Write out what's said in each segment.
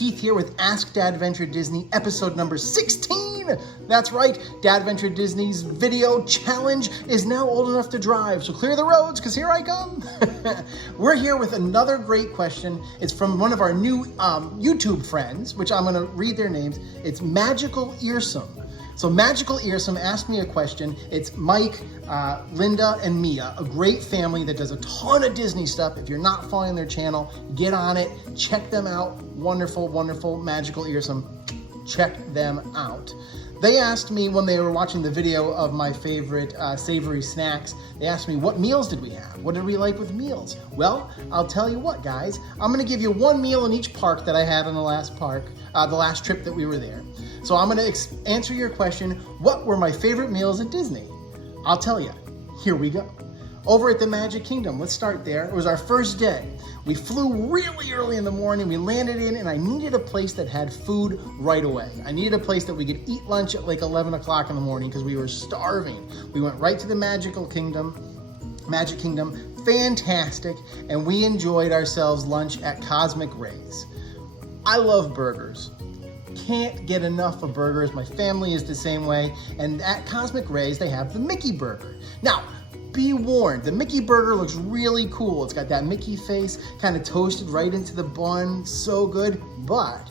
Keith here with Ask DADventure Disney, episode number 16. That's right, DADventure Disney's video challenge is now old enough to drive, so clear the roads, because here I come. We're here with another great question. It's from one of our new YouTube friends, which I'm going to read their names. It's Magical Earsome. So Magical Earsome asked me a question. It's Mike, Linda, and Mia, a great family that does a ton of Disney stuff. If you're not following their channel, get on it, check them out. Wonderful, wonderful, Magical Earsome. Check them out. They asked me when they were watching the video of my favorite savory snacks, they asked me, what meals did we have? What did we like with meals? Well, I'll tell you what, guys. I'm gonna give you one meal in each park that I had in the last trip that we were there. So I'm gonna answer your question, what were my favorite meals at Disney? I'll tell you, here we go. Over at the Magic Kingdom, let's start there. It was our first day. We flew really early in the morning, we landed in, and I needed a place that had food right away. I needed a place that we could eat lunch at like 11 o'clock in the morning because we were starving. We went right to the Magic Kingdom, fantastic, and we enjoyed ourselves lunch at Cosmic Ray's. I love burgers. Can't get enough of burgers. My family is the same way. And at Cosmic Ray's, they have the Mickey burger. Now, be warned, the Mickey burger looks really cool. It's got that Mickey face kind of toasted right into the bun. So good, but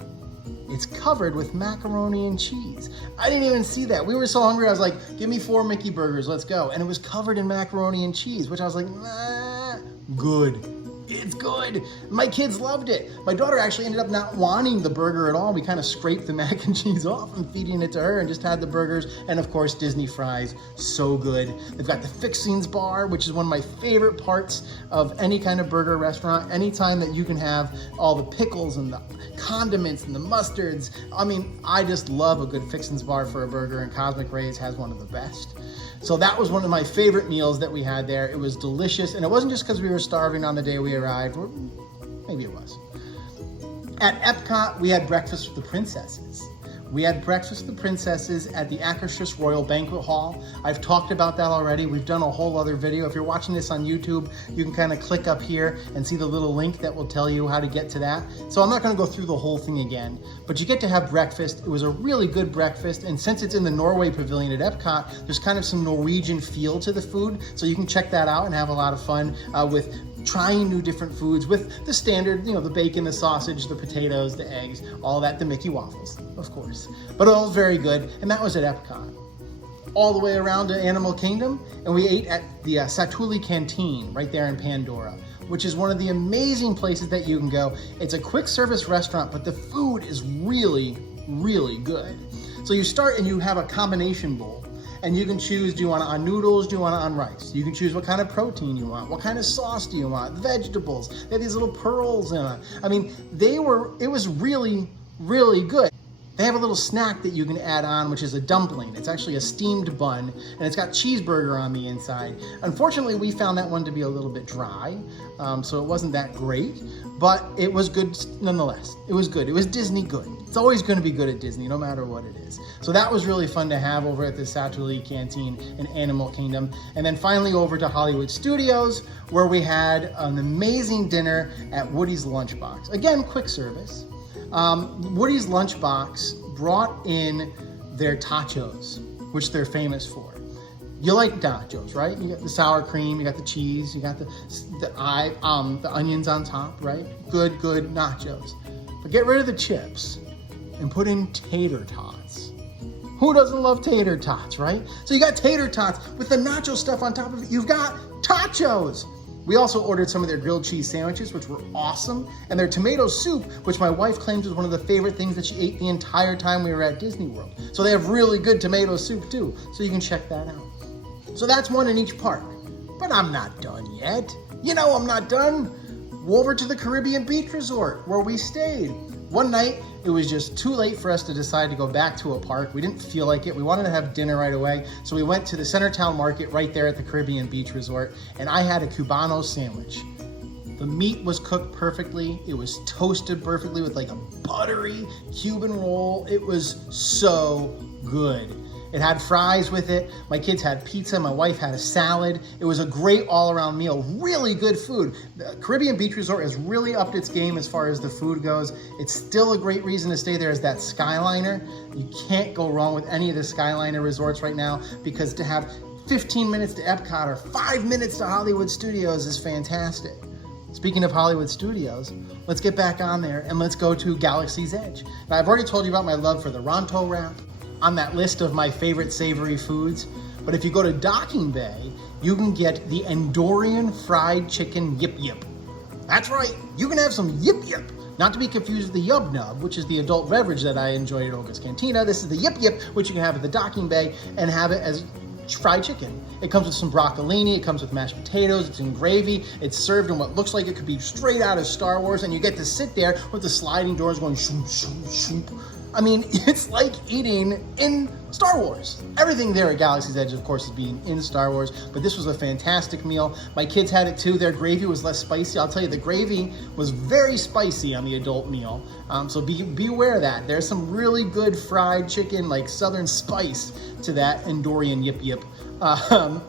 it's covered with macaroni and cheese. I didn't even see that. We were so hungry, I was like, give me 4 Mickey burgers, let's go. And it was covered in macaroni and cheese, which I was like, nah, good. It's good. My kids loved it. My daughter actually ended up not wanting the burger at all. We kind of scraped the mac and cheese off and feeding it to her and just had the burgers. And of course, Disney fries, so good. They've got the fixings bar, which is one of my favorite parts of any kind of burger restaurant. Anytime that you can have all the pickles and the condiments and the mustards. I mean, I just love a good fixings bar for a burger, and Cosmic Ray's has one of the best. So that was one of my favorite meals that we had there. It was delicious, and it wasn't just because we were starving on the day we arrived, or maybe it was. At Epcot, we had breakfast with the princesses. We had breakfast with the princesses at the Akershus Royal Banquet Hall. I've talked about that already. We've done a whole other video. If you're watching this on YouTube, you can kind of click up here and see the little link that will tell you how to get to that. So I'm not going to go through the whole thing again, but you get to have breakfast. It was a really good breakfast, and since it's in the Norway Pavilion at Epcot, there's kind of some Norwegian feel to the food, so you can check that out and have a lot of fun with trying new different foods with the standard, you know, the bacon, the sausage, the potatoes, the eggs, all that, the Mickey waffles, of course. But it was very good, and that was at Epcot. All the way around to Animal Kingdom, and we ate at the Satchell Canteen right there in Pandora, which is one of the amazing places that you can go. It's a quick service restaurant, but the food is really, really good. So you start and you have a combination bowl. And you can choose, do you want it on noodles, do you want it on rice? You can choose what kind of protein you want, what kind of sauce do you want, vegetables. They had these little pearls in it. I mean, it was really, really good. They have a little snack that you can add on, which is a dumpling. It's actually a steamed bun, and it's got cheeseburger on the inside. Unfortunately, we found that one to be a little bit dry, so it wasn't that great, but it was good nonetheless. It was good. It was Disney good. It's always going to be good at Disney, no matter what it is. So that was really fun to have over at the Satchell Canteen in Animal Kingdom. And then finally over to Hollywood Studios, where we had an amazing dinner at Woody's Lunchbox. Again, quick service. Woody's Lunchbox brought in their tachos, which they're famous for. You like nachos, right? You got the sour cream, you got the cheese, you got the onions on top, right? Good nachos. But get rid of the chips and put in tater tots. Who doesn't love tater tots, right? So you got tater tots with the nacho stuff on top of it. You've got tachos. We also ordered some of their grilled cheese sandwiches, which were awesome, and their tomato soup, which my wife claims was one of the favorite things that she ate the entire time we were at Disney World. So they have really good tomato soup too, so you can check that out. So that's one in each park. But I'm not done yet. You know I'm not done. Over to the Caribbean Beach Resort, where we stayed. One night, it was just too late for us to decide to go back to a park. We didn't feel like it. We wanted to have dinner right away. So we went to the Centertown Market right there at the Caribbean Beach Resort, and I had a Cubano sandwich. The meat was cooked perfectly. It was toasted perfectly with like a buttery Cuban roll. It was so good. It had fries with it. My kids had pizza. My wife had a salad. It was a great all-around meal. Really good food. The Caribbean Beach Resort has really upped its game as far as the food goes. It's still a great reason to stay there is that Skyliner. You can't go wrong with any of the Skyliner resorts right now, because to have 15 minutes to Epcot or 5 minutes to Hollywood Studios is fantastic. Speaking of Hollywood Studios, let's get back on there and let's go to Galaxy's Edge. Now, I've already told you about my love for the Ronto wrap on that list of my favorite savory foods. But if you go to Docking Bay, you can get the Andorian fried chicken Yip Yip. That's right, you can have some Yip Yip. Not to be confused with the Yub Nub, which is the adult beverage that I enjoy at Olga's Cantina. This is the Yip Yip, which you can have at the Docking Bay and have it as fried chicken. It comes with some broccolini, it comes with mashed potatoes, it's in gravy, it's served in what looks like it could be straight out of Star Wars, and you get to sit there with the sliding doors going shoom, shoom, shoom. I mean, it's like eating in Star Wars. Everything there at Galaxy's Edge, of course, is being in Star Wars, but this was a fantastic meal. My kids had it too. Their gravy was less spicy. I'll tell you, the gravy was very spicy on the adult meal, so be aware of that. There's some really good fried chicken, like southern spice to that Andorian Yip Yip.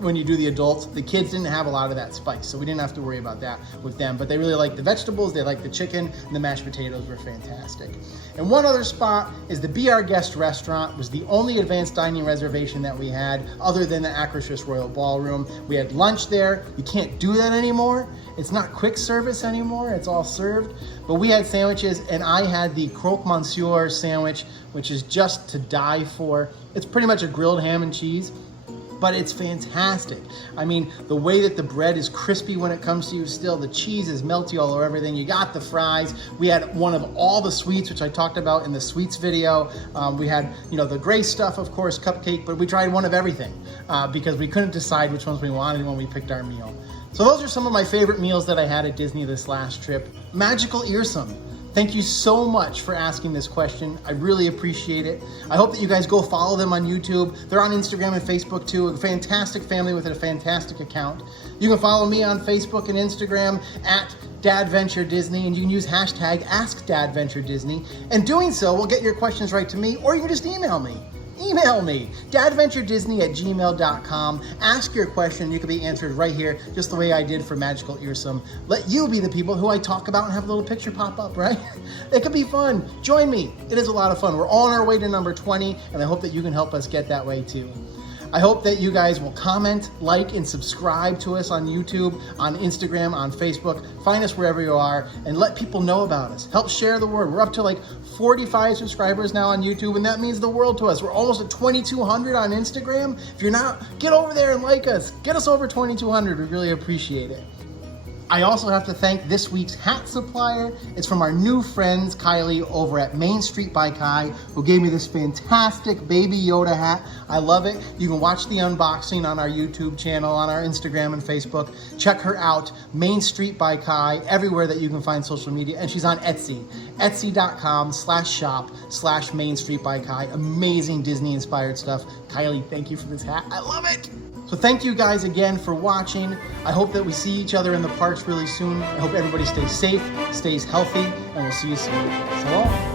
When you do the adults, the kids didn't have a lot of that spice, so we didn't have to worry about that with them, but they really liked the vegetables, they liked the chicken, and the mashed potatoes were fantastic. And one other spot is the Be Our Guest restaurant. It was the only advanced dining reservation that we had other than the Akershus Royal Ballroom. We had lunch there. You can't do that anymore. It's not quick service anymore, it's all served. But we had sandwiches, and I had the Croque Monsieur sandwich, which is just to die for. It's pretty much a grilled ham and cheese, but it's fantastic. I mean, the way that the bread is crispy when it comes to you still, the cheese is melty all over everything. You got the fries. We had one of all the sweets, which I talked about in the sweets video. We had, the gray stuff, of course, cupcake, but we tried one of everything because we couldn't decide which ones we wanted when we picked our meal. So those are some of my favorite meals that I had at Disney this last trip. Magical Earsome. Thank you so much for asking this question. I really appreciate it. I hope that you guys go follow them on YouTube. They're on Instagram and Facebook too. A fantastic family with a fantastic account. You can follow me on Facebook and Instagram at DADventureDisney, and you can use hashtag Ask DADventureDisney. And doing so will get your questions right to me, or you can just email me. Email me, dadventuredisney@gmail.com. Ask your question. You can be answered right here, just the way I did for Magical Earsome. Let you be the people who I talk about and have a little picture pop up, right? It could be fun. Join me. It is a lot of fun. We're on our way to number 20, and I hope that you can help us get that way too. I hope that you guys will comment, like, and subscribe to us on YouTube, on Instagram, on Facebook. Find us wherever you are and let people know about us. Help share the word. We're up to like 45 subscribers now on YouTube, and that means the world to us. We're almost at 2,200 on Instagram. If you're not, get over there and like us. Get us over 2,200. We really appreciate it. I also have to thank this week's hat supplier. It's from our new friends, Kylie, over at Main Street by Kai, who gave me this fantastic Baby Yoda hat. I love it. You can watch the unboxing on our YouTube channel, on our Instagram and Facebook. Check her out, Main Street by Kai, everywhere that you can find social media. And she's on Etsy, etsy.com/shop/Main Street by Kai. Amazing Disney-inspired stuff. Kylie, thank you for this hat. I love it. So thank you guys again for watching. I hope that we see each other in the parks really soon. I hope everybody stays safe, stays healthy, and we'll see you soon. So long.